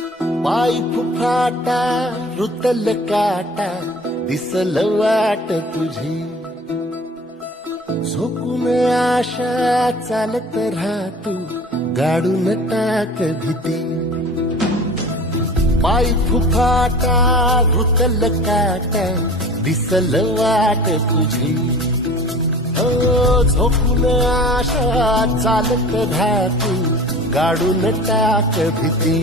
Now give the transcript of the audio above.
पाय फुफाटा रुतल काटा दिसल वाट तुझी झोकून आशा चालत राहतू गाडून टाक भीती पाय फुफाटा रुतल काटा दिसल वाट तुझी हो झोपून आशा चालत राहतू गाडून टाक भीती